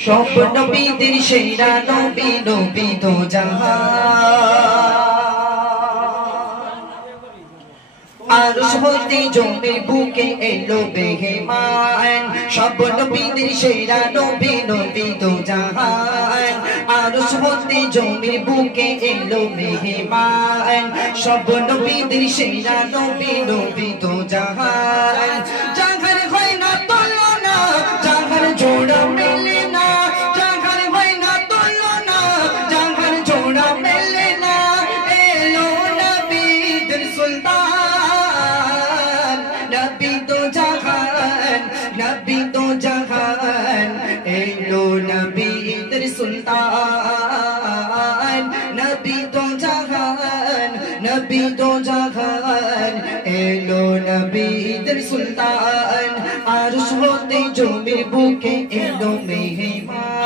সব নবীদের সেরা নবী নবী তো জাহান আরশ হতে জমে বুকে এলো মেহমান সব নবীদের সেরা নবী নবী তো জাহান আরশ হতে জমে বুকে এলো মেহমান সব নবীদের সেরা নবী নবী তো জাহান জাহান হয় না তুলনা জাহান জোড়া মেলে না জাহান হয় না তুলনা জাহান জোড়া মেলে না এলো নবীদের সুলতান নবী তো জাহান নবী তো জাহান এলো নবীদের সুলতান নবী তো জাহান নবী তো জাহান এলো নবীদের সুলতান আরশ হতে জমে বুকে এলো মেহমান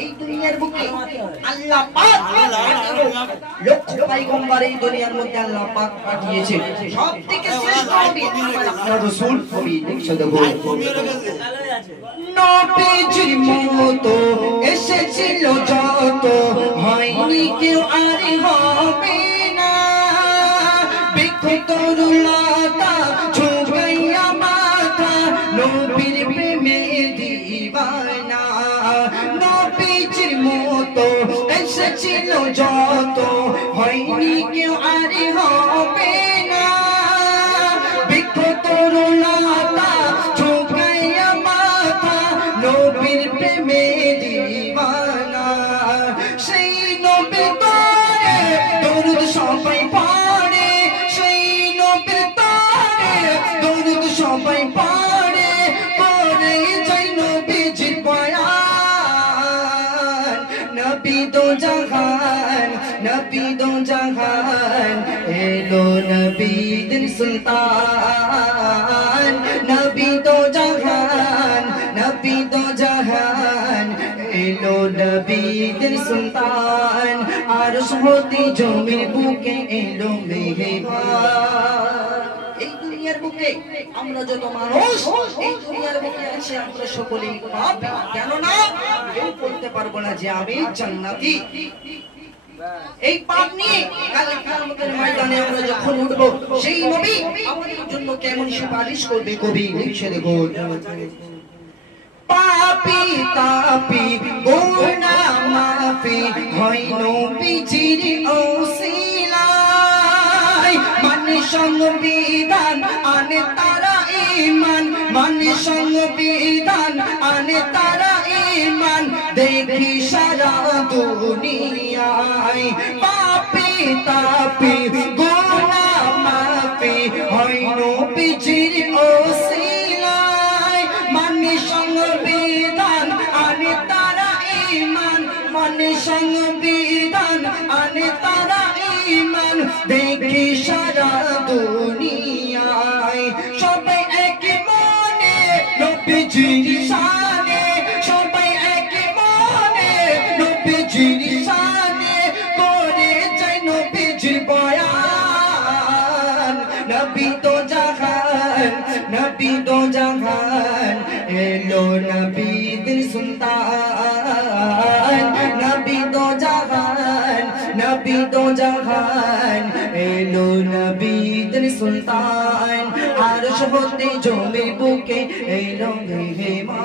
এই দুনিয়ার বুকে আল্লাহ পাক লক্ষ পয়গম্বর এই দুনিয়ার মধ্যে আল্লাহ পাক পাঠিয়েছেন সবথেকে শ্রেষ্ঠ নবী আপনার রাসূল নবী দেখছো দেখো নবীজির মতো এসেছিল যত হয়নি কেউ আর হবে না বিকতরুলতা ঝুঁকাইয়া মাথা নবীর প্রেমে দিওয়ানা নবীজির মতো এসেছিল যত হয়নি কেউ আর হবে না বিকতরুলতা ঝুঁকাইয়া মাথা নবীর প্রেমে দিওয়ানা সেই নবী তোরে দরুদ সবাই পড়ে সেই নবী তোরে দরুদ সবাই পড়ে পড়ে যাই নবীজির বয়ান নবী দো জাহান নবী দো জাহান এলো নবীদের সুলতান নবী দো জাহান নবী দো জাহান এলো নবীদের সুলতান আরশ হতে জমে বুকে এলো মেহমান এই দুনিয়ার বুকে আমরা যত মানুষ এই দুনিয়ার বুকে আছি আমরা সকলেই পাপী কেন না কেউ বলতে পারবো না যে আমি জান্নাতি এই পাপ নিয়ে কাল কিয়ামতের ময়দানে আমরা যখন উঠব সেই নবী আমাদের জন্য কেমন সুপারিশ করবে কবি লিখে দেখো পাপী তাপী গুনাহ মাফি হয় নবীজির ওসিলায় মানে সংবিধান আনে তারা ঈমান মানে সংবিধান আনে তারা ঈমান দেখি সারা দুনিয়ায় পাপী তাপী গুনাহ মাফি হয় নবীজির ওসিলায় মানে সংবিধান আনে তারা ঈমান মানে সংবিধান আনে তারা ঈমান দেখি সারা দুনিয়ায় সবাই এক মনে নবীজির শানে সবাই এক মনে নবীজির শানে করে যায় নবীজির বয়ান নবী তো জাহান নবী তো জাহান এলো নবীদের সুলতান নবী তো জাহান নবী তো জাহান এলো নবীদের সুলতান আরশ হতে জমে বুকে এলো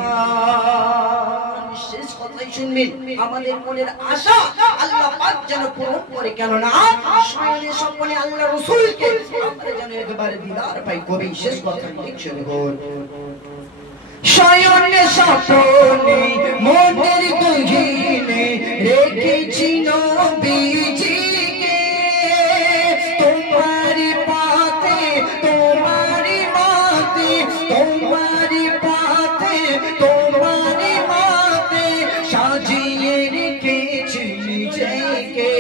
মেহমান শেষ কথাই শুনবেন আমাদের মনের আশা আল্লাহ পাক যেন পূরণ করে কেন না স্বয়ং সকলে আল্লাহ রাসূলকে আমরা যেন একবারে দিদার পাই কবি শেষ কথা লিখছেন গোল শয়নে স্বপ্নে মনের গহীনে রেখেছি নবীজিকে তোমারি পথে তোমারি মতে তোমারি পথে তোমারি মতে সাজিয়ে রেখেছি নিজেকে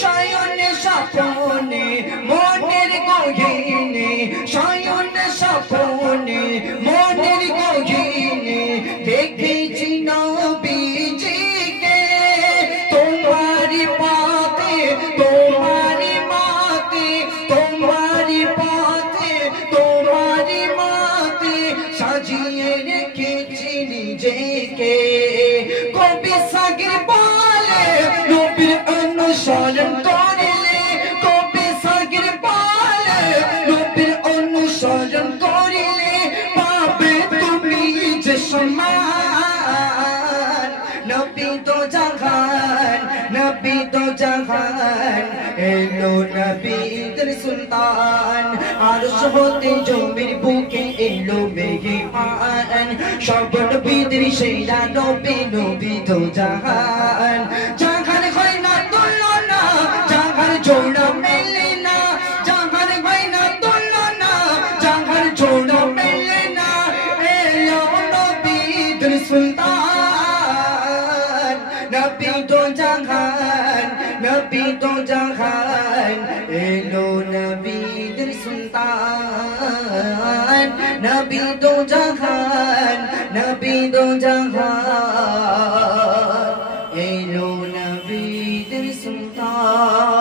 শয়নে স্বপ্নে মনের গহীনে শয়নে স্বপ্নে মনের গহীনে দেখেছি নবীজিকে তোমারি পথে তোমারি মতে তোমারি পথে তোমারি মতে সাজিয়ে রেখেছি নিজেকে কবি সাগির বলে নবীর অনুসরণ করিলে কবি সাগির বলে নবীর অনুসরণ করিলে পাবে তুমি যে সম্মান নবী তো জাহান নবী তো জাহান এলো নবীদের সুলতান আরশ হতে জমির বুকে এলো মেহমান সব নবীদের সেরা নবী নবী তো জাহান জাহান হয় না তুলনা জাহান জোড়া মেলে না জাহান হয় না তুলনা জাহান জোড়া মেলে না এলো নবীদের সুলতান নবী তো জাহান নবী তো জাহান এলো নবীদের সুলতান নবী তো জাহান নবী তো জাহান এলো নবীদের সুলতান